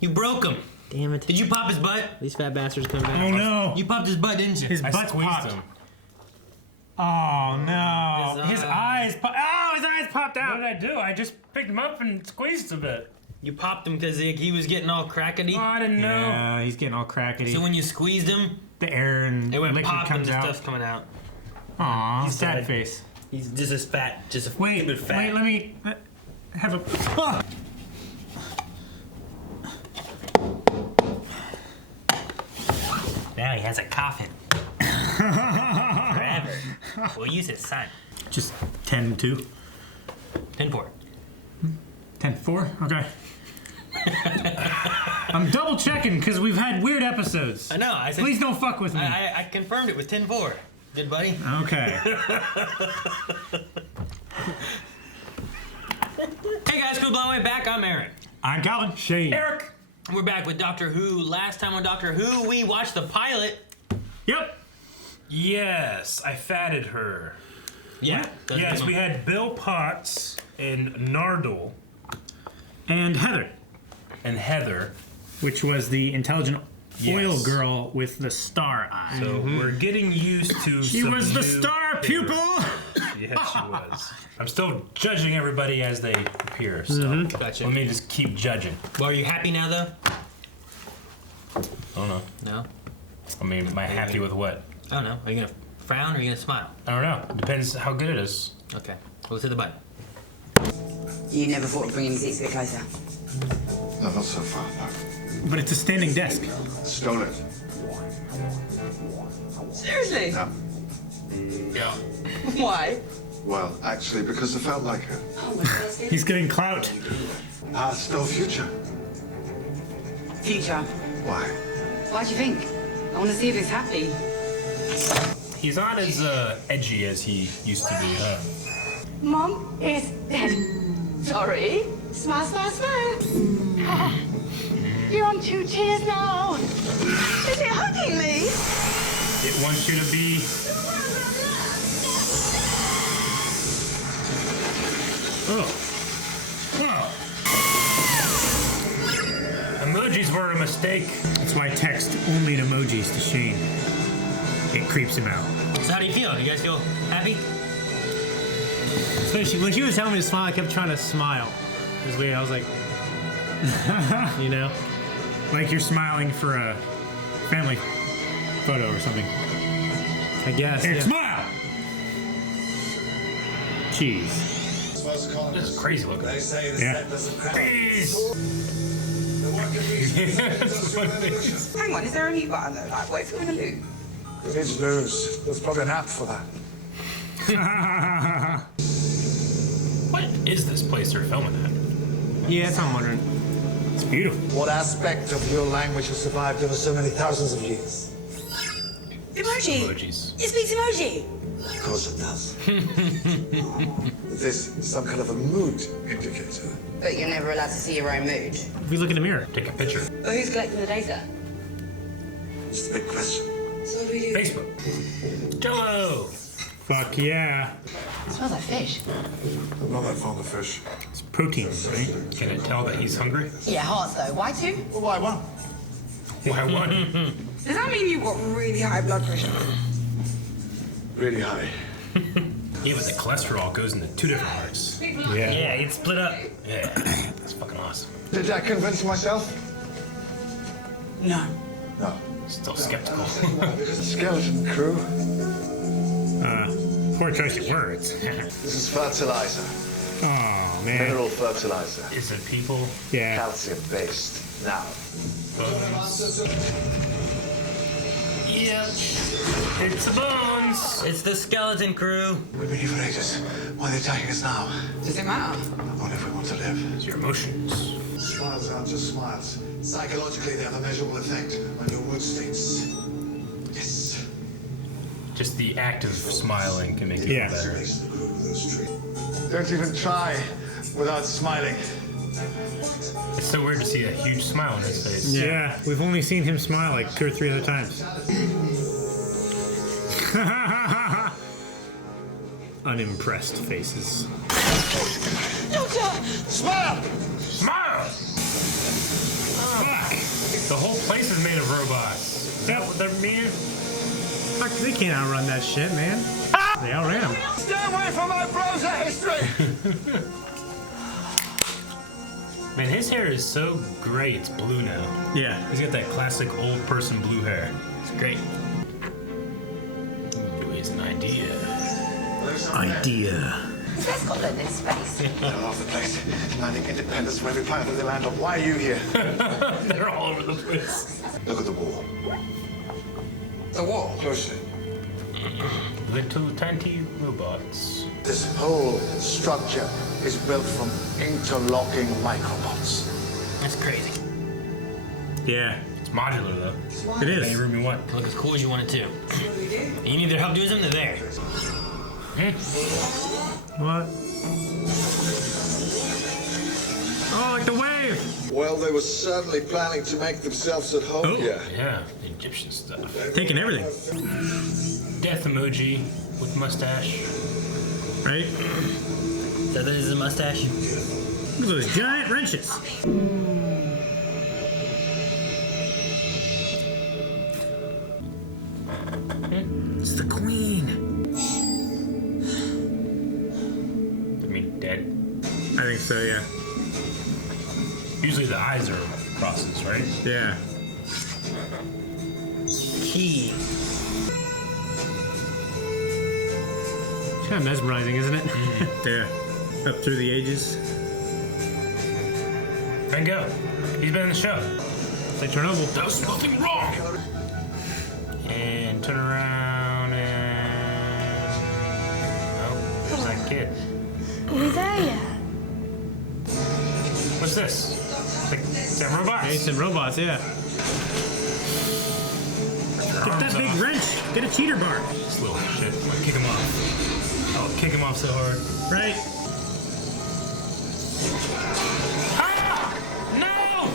You broke him. Damn it. Did you pop his butt? These fat bastards come back. Oh no! You popped his butt, didn't you? His butt popped. Him. Oh no! His eyes popped. Oh, his eyes popped out. What did I do? I just picked him up and squeezed a bit. You popped him because he was getting all crackety. Oh, I didn't know. Yeah, he's getting all crackety. So when you squeezed him, the air and it went liquid pop comes and the out. stuff's coming out. Aw, He's sad dead. face. He's just as fat, just a Wait, fat. wait, let me have a. Oh. Now he has a coffin. Forever. We'll use his son. Just 10-2. 10-4. 10-4? Okay. I'm double checking because we've had weird episodes. I know. I said, please don't fuck with me. I confirmed it with 10-4. Good buddy. Okay. Hey guys, cool blowing way back. I'm Aaron. I'm Calvin. Shane. Eric. We're back with Doctor Who. Last time on Doctor Who, we watched the pilot. Yep. Yes, I fatted her. Yeah. Yes, we had Bill Potts and Nardole. And Heather. And Heather. Which was the intelligent oil Yes. girl with the star eye. So we're getting used to She some was the new star pupil! Yes, she was. I'm still judging everybody as they appear, so Gotcha. let me just keep judging. Well, are you happy now, though? I don't know. No? I mean, am I happy with what? I don't know. Are you going to frown or are you going to smile? I don't know. It depends how good it is. Okay. Well, let's hit the button. You never thought of bringing the seats a bit closer? No, not so far, no. But it's a standing desk. Stole it. Seriously? No. Yeah. Why? Well, actually, because I felt like it. Oh, my God. He's getting clout. Past, still future. Future. Why? Why do you think? I want to see if he's happy. He's not as edgy as he used to be, huh? Mom is dead. Sorry. Smile, smile, smile. You're on 2 tears now. Is it hugging me? It wants you to be... Oh. Emojis were a mistake. That's why I text only emojis to Shane. It creeps him out. So how do you feel? You guys feel happy? Especially when she was telling me to smile, I kept trying to smile. It was weird. I was like, you know? Like you're smiling for a family photo or something. I guess. Here, Yeah. smile! Jeez. This is crazy looking. They say the Yeah. set doesn't crack. Jeez. Hang on, is there a mute button though? Like, what if you're in a loop? It is loose. There's probably an app for that. What is this place they're filming at? Yeah, that's what I'm wondering. It's beautiful. What aspect of your language has survived over so many thousands of years? Emoji. Emojis. It speaks emoji. Of course it does. Is this some kind of a mood indicator? But you're never allowed to see your own mood. We look in the mirror. Take a picture. But who's collecting the data? It's the big question. So what do we do? Facebook. Jello. Fuck yeah. It smells like fish. I'm not that fond of fish. It's protein, right? Can it tell that he's hungry? Yeah, hearts though. Why 2? Well, why one? Why one? Does that mean you've got really high blood pressure? Really high. Yeah, but the cholesterol goes into 2 different hearts. Yeah. Yeah, it's split up. Yeah, that's fucking awesome. Did I convince myself? No. No. Still skeptical. Skeleton crew. Poor choice of words. This is fertilizer. Oh, man. Mineral fertilizer. Is it people? Yeah. Calcium based. Now. Yep. It's the bones. It's the skeleton crew. We've been here for ages. Why are they attacking us now? Does it matter? Only if we want to live. It's your emotions. Smiles aren't just smiles. Psychologically, they have a measurable effect on your mood states. Yes. Just the act of smiling can make you Yeah. feel better. Makes the crew of those trees. Don't even try without smiling. It's so weird to see a huge smile on his face. Yeah, we've only seen him smile like 2 or 3 other times. Unimpressed faces. Doctor! Smile! The whole place is made of robots. Yep, they're mean. Fuck, they can't outrun that shit, man. They outran him. Stay away from my browser history! Man, his hair is so gray, it's blue now. Yeah. He's got that classic old person blue hair. It's great. Ooh, here's an idea. Idea. Is there Scotland in space? They're all over the place, demanding independence from every planet that they land on. Why are you here? They're all over the place. Look at the wall. The wall. Closely. Little tiny robots. This whole structure is built from interlocking microbots. That's crazy. Yeah. It's modular though. It Any is. room you want. Look as cool as you want it to. You need their help doing something, they're there. What? Oh, like the wave! Well, they were certainly planning to make themselves at home Oh. here. Yeah, Egyptian stuff. Taking everything, Death emoji with mustache. right? Is that his mustache? Look at those giant wrenches. It's the queen. I mean, dead. I think so, yeah. Usually the eyes are crosses, right? Yeah. Key. It's kind of mesmerizing, isn't it? Yeah. Up through the ages. Van Gogh. He's been in the show. It's like Chernobyl. That was nothing wrong. And turn around and... Oh, there's that kid. Are we there yet? What's this? It's them robots. Hey, some robots, yeah. Get that big wrench. Get a cheater bar. This little shit. Like, kick him off. Oh, kick him off so hard. Right? Ah! No!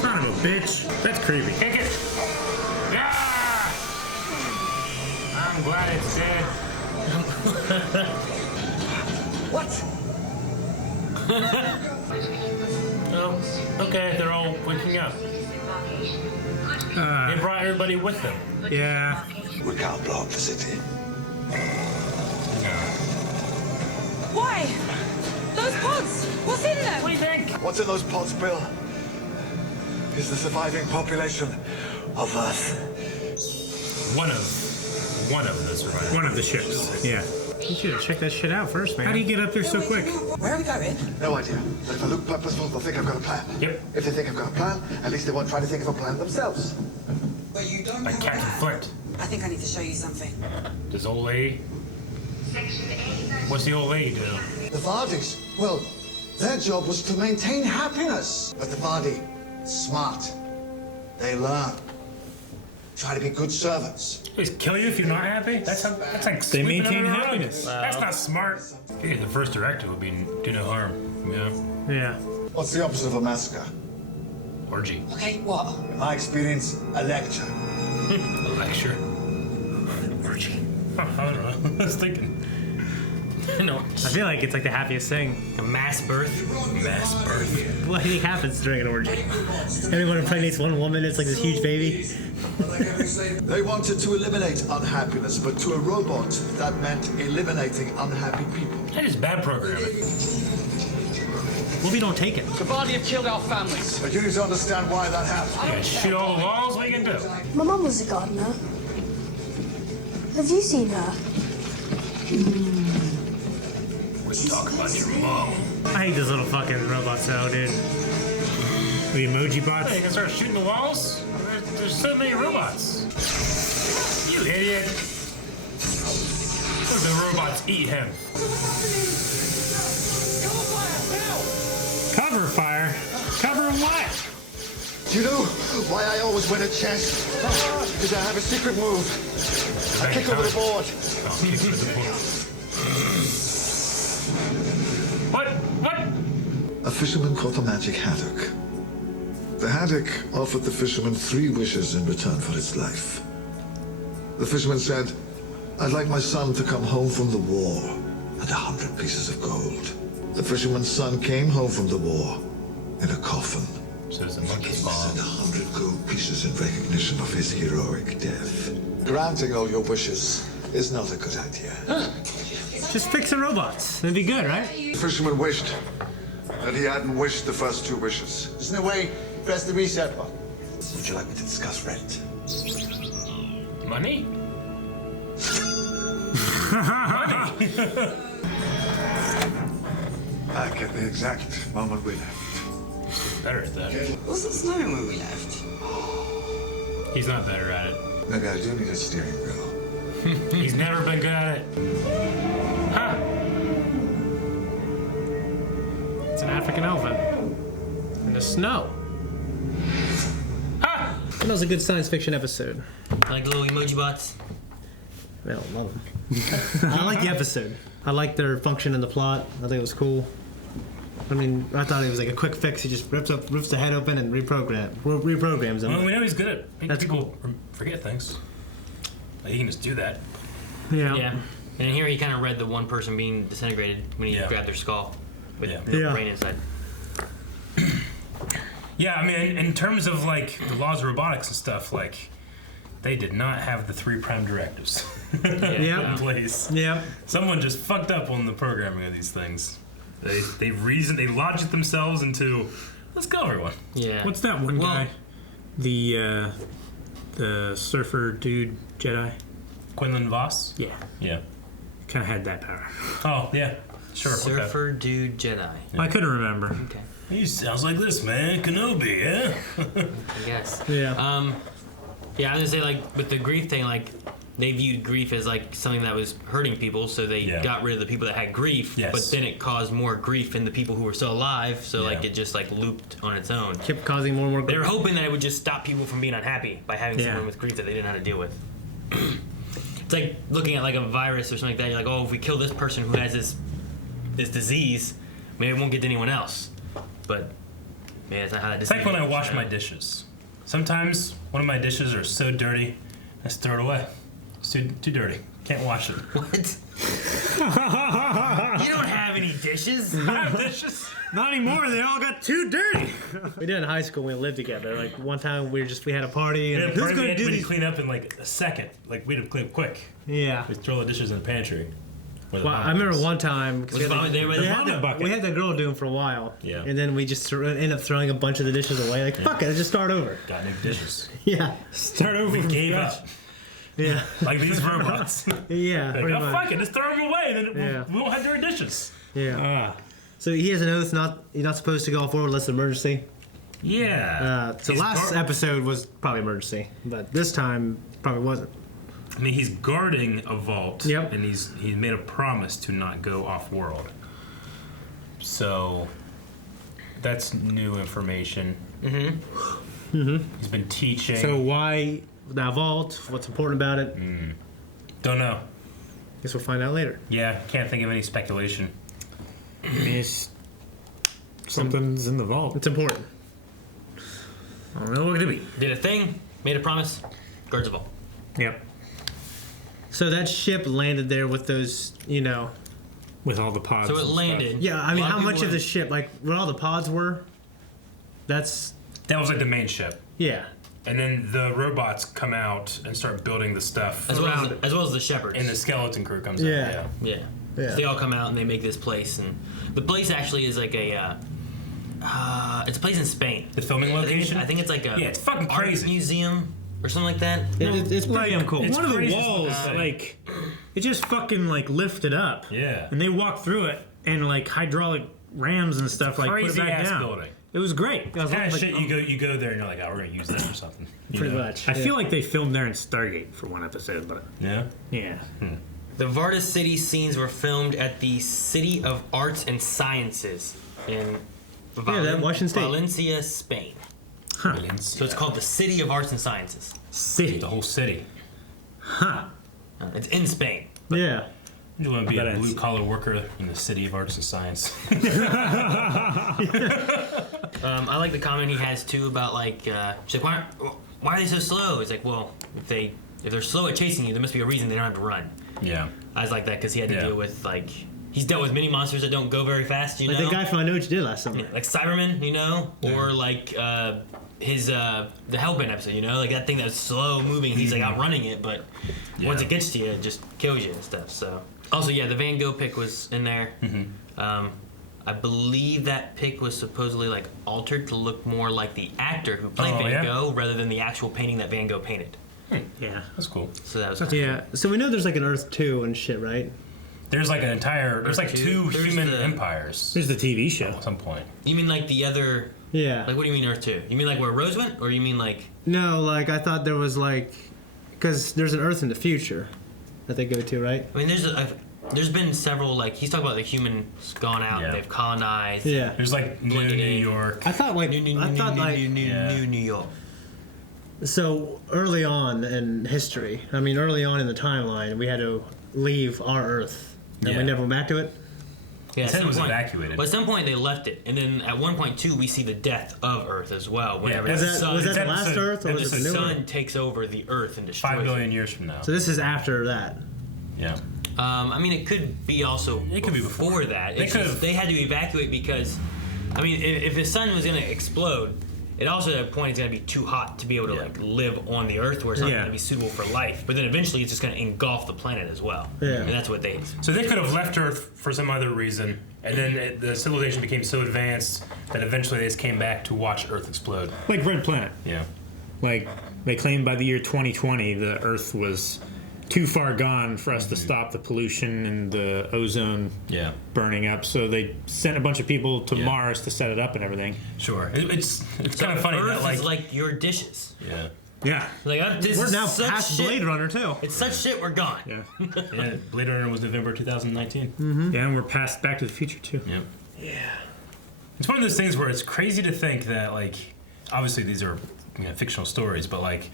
Son of a bitch. That's creepy. Kick it! Yeah! I'm glad it's dead. What? Oh, okay, they're all waking up. They brought everybody with them. Yeah. We can't blow up the city. No. Why? Those pods! What's in them? What do you think? What's in those pods, Bill? Is the surviving population of Earth. One of the survivors. One of the ships. Yeah. You should have checked that shit out first, man. How do you get up there so quick? Where are we going? No idea. But if I look purposeful, they'll think I've got a plan. Yep. If they think I've got a plan, at least they won't try to think of a plan themselves. But you don't Like have Captain Flint. I think I need to show you something. This old lady. What's the old lady do? The Vardis, well, their job was to maintain happiness. But the Vardi, smart. They learn. Try to be good servants. Please kill you if you're not happy? That's like They sweeping maintain under the rug. happiness. That's not smart. Okay, the first directive would be do no harm. Yeah. Yeah. What's the opposite of a massacre? Orgy. Okay, what? In my experience, a lecture. A lecture. Orgy. I don't know. I was thinking. No. I feel like it's like the happiest thing. A mass birth. Mass birth. What do you think happens during an orgy? Everyone impregnates one woman, it's like this huge baby. They wanted to eliminate unhappiness, but to a robot, that meant eliminating unhappy people. That is bad programming. Well, we don't take it. The body have killed our families. But you need to understand why that happened. You guys shoot all the walls? What are you gonna do? My mum was a gardener. Have you seen her? Let's talk about your mom. I hate those little fucking robots though, dude. The emoji bots. Hey, you can start shooting the walls? There's so many robots. You idiot. Let the robots eat him. Cover fire? Cover what? Do you know why I always win at chess? Because I have a secret move. I kick over the board. Oh, kick over the board. What? A fisherman caught the magic haddock. The haddock offered the fisherman 3 wishes in return for its life. The fisherman said, I'd like my son to come home from the war and 100 pieces of gold. The fisherman's son came home from the war in a coffin. So it's a monkey's He sent paw. 100 gold pieces in recognition of his heroic death. Granting all your wishes is not a good idea. Just fix the robots. That'd be good, right? The fisherman wished that he hadn't wished the first 2 wishes. There's no way. Press the reset button. Would you like me to discuss rent? Money? Back at the exact moment we left. Better at that. Wasn't snowing when we left. He's not better at it. Maybe I do need a steering wheel. He's never been good at it. Huh. It's an African elephant. In the snow. Ha! That was a good science fiction episode. Like little emoji bots. I don't love them. I like the episode. I like their function in the plot. I think it was cool. I mean, I thought it was like a quick fix. He just rips the head open and reprograms them. Well, we know he's good at making That's people forget things. Like, he can just do that. Yeah. And here he kind of read the one person being disintegrated when he Yeah. grabbed their skull with Yeah. no Yeah. brain inside. Yeah, I mean, in terms of like the laws of robotics and stuff, like they did not have the 3' directives Yeah. in place. Yeah. Someone just fucked up on the programming of these things. They logic themselves into, let's go, everyone. Yeah. What's that one Well- guy? The surfer dude Jedi? Quinlan Voss? Yeah. Yeah. Kind of had that power. Oh, yeah. Sure. Surfer Dude Jedi. I couldn't remember. Okay. Okay. He sounds like this, man. Kenobi, yeah? I guess. Yeah. Yeah, I was gonna say, like, with the grief thing, like, they viewed grief as, like, something that was hurting people, so they Yeah. got rid of the people that had grief, Yes. but then it caused more grief in the people who were still alive, so, like, Yeah. it just, like, looped on its own. Kept causing more and more. They were hoping that it would just stop people from being unhappy by having Yeah. someone with grief that they didn't know how to deal with. It's like looking at, like, a virus or something like that, you're like, oh, if we kill this person who has this disease, maybe it won't get to anyone else. But, man, it's not how that It's like when I works, wash you know? my dishes. Sometimes one of my dishes are so dirty, I just throw it away. It's too dirty. Can't wash it. What? You don't have any dishes. I have dishes. Not anymore. They all got too dirty. We did in high school when we lived together. Like one time we had a party and Yeah, who's gonna do we these? clean up in like a second. Like we'd clean up quick. Yeah. We throw the dishes in the pantry. Where the Well, mom I remember is. one time because Was vomit there by the vomit bucket. we had the girl do them for a while. Yeah. And then we just ended up throwing a bunch of the dishes away. Like fuck it, let's just start over. Got new dishes. Yeah. Start over We from gave scratch. up. Yeah. Like these robots. Like, Yeah. Pretty oh, much. fuck it, just throw them away. Then Yeah. we won't have dirty dishes. Yeah. So he has an oath you're not supposed to go forward unless it's an emergency. Yeah. So He's last episode was probably emergency, but this time probably wasn't. I mean, he's guarding a vault. Yep. And he's made a promise to not go off world. So that's new information. He's been teaching. So why that vault? What's important about it? Don't know. Guess we'll find out later. Yeah, can't think of any speculation. I mean, something's in the vault. It's important. I don't know what it could be. Did a thing, made a promise, guards a vault. Yep. So that ship landed there with those, With all the pods. So it and stuff. landed. Yeah, I mean, A lot how much people of the ship, like, what all the pods were? That's, That was like the main ship. yeah. And then the robots come out and start building the stuff. as well around as, as well as the shepherds. And the skeleton crew comes Yeah. out. Yeah. Yeah. So they all come out and they make this place, and the place actually is like a, it's a place in Spain. The filming location? I think it's like a Yeah, it's fucking art crazy. museum or something like that. It's pretty damn cool. it's One of the crazy walls, stuff. like, it just fucking like lifted up. Yeah. And they walked through it, and like hydraulic rams and stuff like put it crazy back ass down. building. It was great. I was Kind of like, shit you go there and you're like, oh, we're gonna use this or something. You Pretty know? much. I feel like they filmed there in Stargate for one episode, but Yeah. yeah. The Varda City scenes were filmed at the City of Arts and Sciences in that Washington State. Valencia, Spain. So it's called the City of Arts and Sciences. City. the whole city. Huh. It's in Spain. Yeah. You want to be a But blue it's- collar worker in the city of arts and science. I like the comment he has too about like, she's like, why are they so slow? It's like, well, if they're slow at chasing you, there must be a reason they don't have to run. Yeah. I was like that because he had to Yeah. deal with like he's dealt with many monsters that don't go very fast. You Like know, the guy from I Know What You Did Last Summer. like Cyberman, you know, or like his the Hellbent episode, you know, like that thing that's slow moving. He's like outrunning it, but once it gets to you, it just kills you and stuff. So also, yeah, the Van Gogh pick was in there. I believe that pick was supposedly like altered to look more like the actor who played Van Gogh rather than the actual painting that Van Gogh painted. Yeah, That's cool. So that was So we know there's like an Earth 2 and shit, right? There's like an entire. There's like two There's human the- empires There's the TV show. at some point. You mean like the other? Yeah. Like what do you mean Earth 2? You mean like where Rose went, or you mean like? No, like I thought there was like, because there's an Earth in the future that they go to, right? I mean, there's been several like he's talking about the humans gone out, Yeah. they've colonized. Yeah. There's like New Blended New in. York. I thought like New York. So early on in history, I mean early on in the timeline, we had to leave our Earth, and Yeah. we never went back to it. Yeah, It said at it was some point- evacuated. But at some point they left it, and then at one point too, we see the death of Earth as well. Whenever Was the Was that sun, was that the Episode- last Earth or was it the the new sun Earth? takes over the Earth and destroys 5 it. billion years from now. So this is after that. Yeah. I mean, it could be also. It could be before. that. They It's just could've- they had to evacuate because, I mean, if the sun was going to explode, it also at a point it's going to be too hot to be able to like live on the Earth, where it's not Yeah. going to be suitable for life. But then eventually it's just going to engulf the planet as well. Yeah. And that's what they. So they could have left Earth for some other reason, and then the civilization became so advanced that eventually they just came back to watch Earth explode. Like Red Planet. Yeah. Like they claimed by the year 2020 the Earth was too far gone for us to stop the pollution and the ozone Yeah. burning up. So they sent a bunch of people to Mars to set it up and everything. Sure. It's kind of funny Earth that is like your dishes. yeah. Yeah. Like this We're is now such past shit. Blade Runner too. It's such shit. We're gone. Yeah. Yeah. Blade Runner was November 2019. Yeah, and we're past Back to the Future too. Yep. Yeah. It's one of those things where it's crazy to think that, like, obviously these are fictional stories, but like,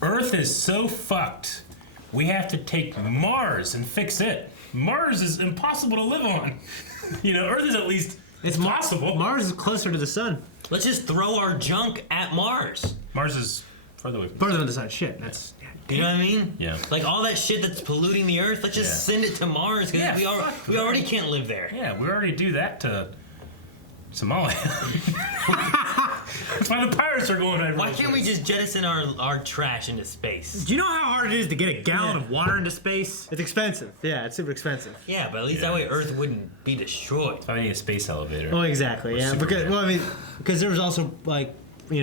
Earth is so fucked. We have to take Mars and fix it. Mars is impossible to live on. Earth is at least it's possible. Mars is closer to the sun. Let's just throw our junk at Mars. Mars is further away. Further than the sun. Shit. That's. You know what I mean? Yeah. Like all that shit that's polluting the Earth, let's just send it to Mars because we already can't live there. Yeah, we already do that to Somalia. That's why the pirates are going everywhere. Why can't we just jettison our trash into space? Do you know how hard it is to get a gallon of water into space? It's expensive. Yeah, it's super expensive. Yeah, but at least that way Earth wouldn't be destroyed. I need a space elevator. Oh, exactly. Yeah, because Superman. because there was also like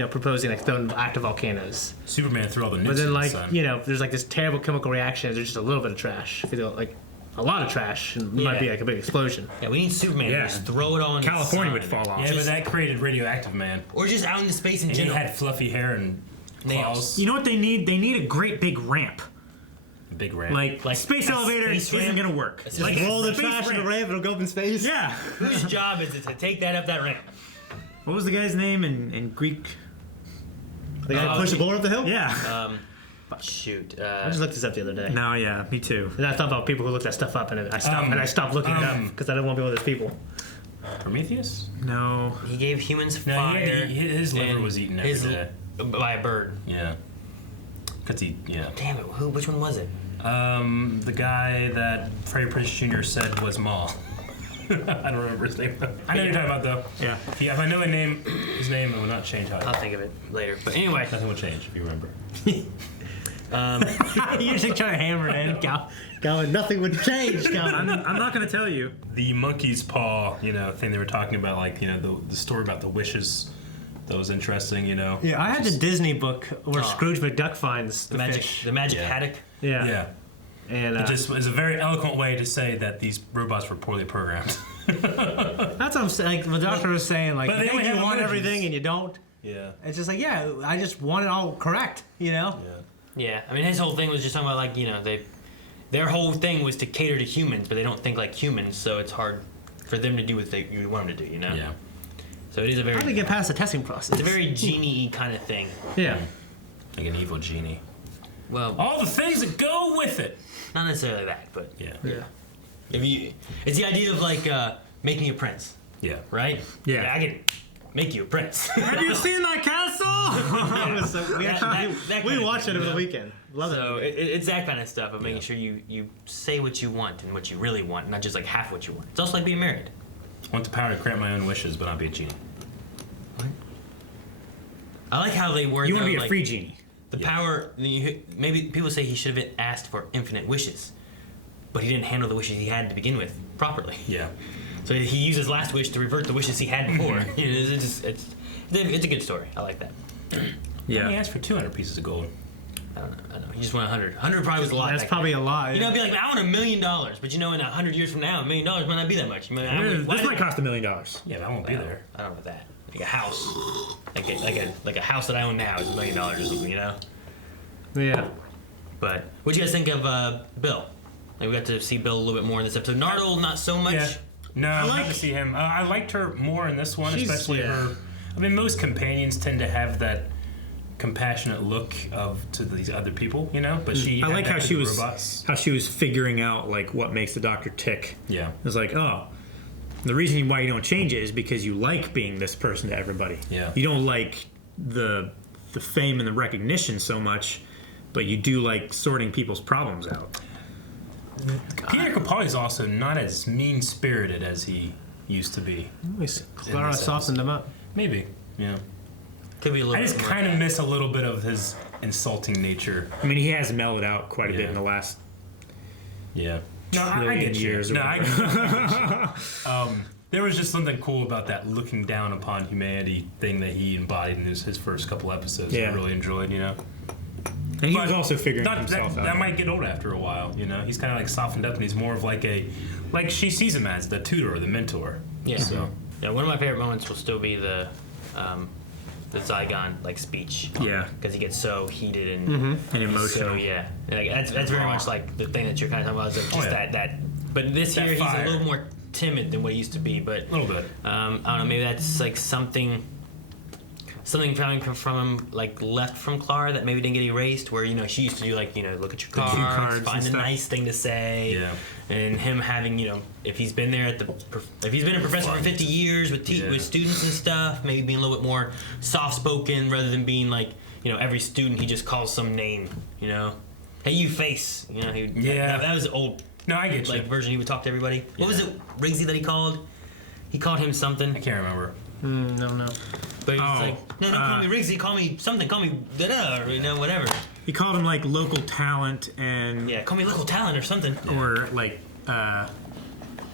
proposing like throwing active volcanoes, Superman threw all the nukes but then in like the sun. there's like this terrible chemical reaction. There's just a little bit of trash. If you do like a lot of trash, and it might be like a big explosion. Yeah, we need Superman to Yeah. just throw it all in California the would sun. fall off. Yeah, but that created Radioactive Man. Or just out into space in And he general. had fluffy hair and Nails. claws. You know what they need? They need a great big ramp. A big ramp. Like space a elevator space isn't ramp? gonna work. Just Like Roll the space trash in the ramp. ramp, it'll go up in space. Yeah. Whose job is it to take that up that ramp? What was the guy's name in Greek? The guy push the boulder up the hill. Yeah. Shoot. I just looked this up the other day. No, yeah, me too. And I thought about people who look that stuff up, and I stopped looking it up because I didn't want to be one of those people. Prometheus? No. He gave humans No, fire. his liver and was eaten every day. by a bird. Yeah. Cause yeah. Damn it! Which one was it? The guy that Freddie Prinze Jr. said was Maul. I don't remember his name. I know what you're talking about though. Yeah. If I know his name, it will not change how I'll think of it later. But anyway, nothing will change if you remember. You're just trying to hammer it in, Calvin. Nothing would change, Calvin. I'm not gonna tell you. The monkey's paw, thing they were talking about, like, the story about the wishes. That was interesting, Yeah, I had the Disney book where Scrooge McDuck finds the magic, fish. the magic Yeah. haddock. Yeah. Yeah. And It just is a very eloquent way to say that these robots were poorly programmed. that's what I'm saying. Like, the doctor was saying, like, But they you think only you have want emojis. everything and you don't. Yeah. It's just like, yeah, I just want it all correct, Yeah. Yeah, I mean his whole thing was just talking about like their whole thing was to cater to humans, but they don't think like humans, so it's hard for them to do what you want them to do, Yeah. So it is a very How do they get past the testing process? it's a very genie kind of thing. Yeah. Like an evil genie. Well, All the things that go with it. not necessarily that, but Yeah. it's the idea of like making a prince, Yeah. right? Yeah. I can make you a prince. Have you seen my castle? It was so- we that we kind of watched thing, it over you the know? weekend. Love So it. it's that kind of stuff of making sure you say what you want and what you really want, not just like half what you want. It's also like being married. I want the power to grant my own wishes, but not be a genie. I like how they word. You want to be a like, free genie. The power. Maybe people say he should have been asked for infinite wishes, but he didn't handle the wishes he had to begin with properly. Yeah. So he used his last wish to revert the wishes he had before. You know, it's a good story. I like that. He asked for 200 pieces of gold. I don't know. He just went 100. 100 probably was a lot. That's back probably then. a lot. You know, Yeah. it'd be like, I want $1 million, but you know, in 100 years from now, $1 million might not be that much. This might cost $1 million. Yeah, but I won't be there. I don't know about that. Like a house, like a house that I own now is $1 million or something, you know. Yeah. But what'd you guys think of Bill? Like, we got to see Bill a little bit more in this episode. Nardole, not so much. Yeah. No, I like to see him. I liked her more in this one, especially her. I mean, most companions tend to have that compassionate look to these other people, you know. But she. I like how she was robots. how she was figuring out like what makes the Doctor tick. Yeah. It was like, oh, the reason why you don't change it is because you like being this person to everybody. Yeah. You don't like the fame and the recognition so much, but you do like sorting people's problems out. Peter Capaldi's also not as mean-spirited as he used to be. Clara softened him up. Maybe, yeah. Could be a little. I just bit more kind of that. miss a little bit of his insulting nature. I mean, he has mellowed out quite a bit in the last Yeah. No, I trillion get you. years. No, I get you. There was just something cool about that looking down upon humanity thing that he embodied in his first couple episodes. Yeah. I really enjoyed, you know. And he But was also figuring that himself out. That might get old after a while, you know. He's kind of like softened up, and he's more of like she sees him as the tutor or the mentor. Yeah. So Yeah. One of my favorite moments will still be the Zygon like speech. Yeah. Because he gets so heated and And emotional. So yeah, like, that's very much like the thing that you're kind of talking about. Is like just that. But this That year he's fire. a little more timid than what he used to be. But a little bit. I don't know. Maybe that's like something coming from him, like left from Clara that maybe didn't get erased. Where she used to do like look at your cue cards, cards find and a stuff. nice thing to say. Yeah. And him having if he's been there if he's been a professor for 50 years with with students and stuff, maybe being a little bit more soft spoken rather than being like every student he just calls some name. Hey, you face. That was the old. No, I get you. Like version he would talk to everybody. What was it, Riggsy, that he called? He called him something. I can't remember. No. But he was like, no, call me Riggsy, call me something, call me da-da, or whatever. He called him like local talent and Yeah, call me local talent or something. or like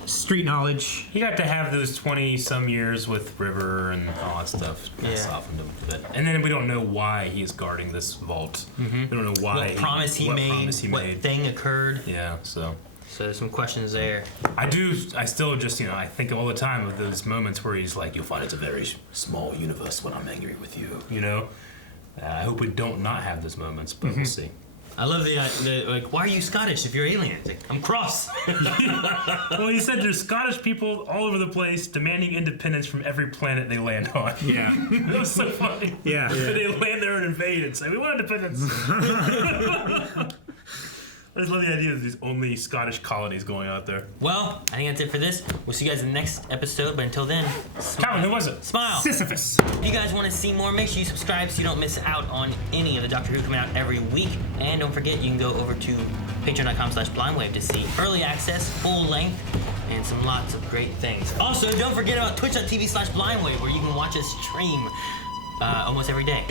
street knowledge. He got to have those 20-some years with River and all that stuff. That Yeah. softened him a bit. And then we don't know why he's guarding this vault. We don't know why. What promise he made, what thing occurred. Yeah, so there's some questions there. I still just, I think all the time of those moments where he's like, you'll find it's a very small universe when I'm angry with you, I hope we don't not have those moments, but we'll see. I love the like, why are you Scottish if you're alien? It's like, I'm cross. Well, he said there's Scottish people all over the place demanding independence from every planet they land on. Yeah. That was so funny. Yeah. They land there and invade and say, we want independence. I just love the idea of these only Scottish colonies going out there. Well, I think that's it for this. We'll see you guys in the next episode, but until then, Calvin, who was it? smile. Sisyphus. If you guys want to see more, make sure you subscribe so you don't miss out on any of the Doctor Who coming out every week. And don't forget, you can go over to patreon.com/blindwave to see early access, full length, and some lots of great things. Also, don't forget about twitch.tv/blindwave where you can watch us stream almost every day.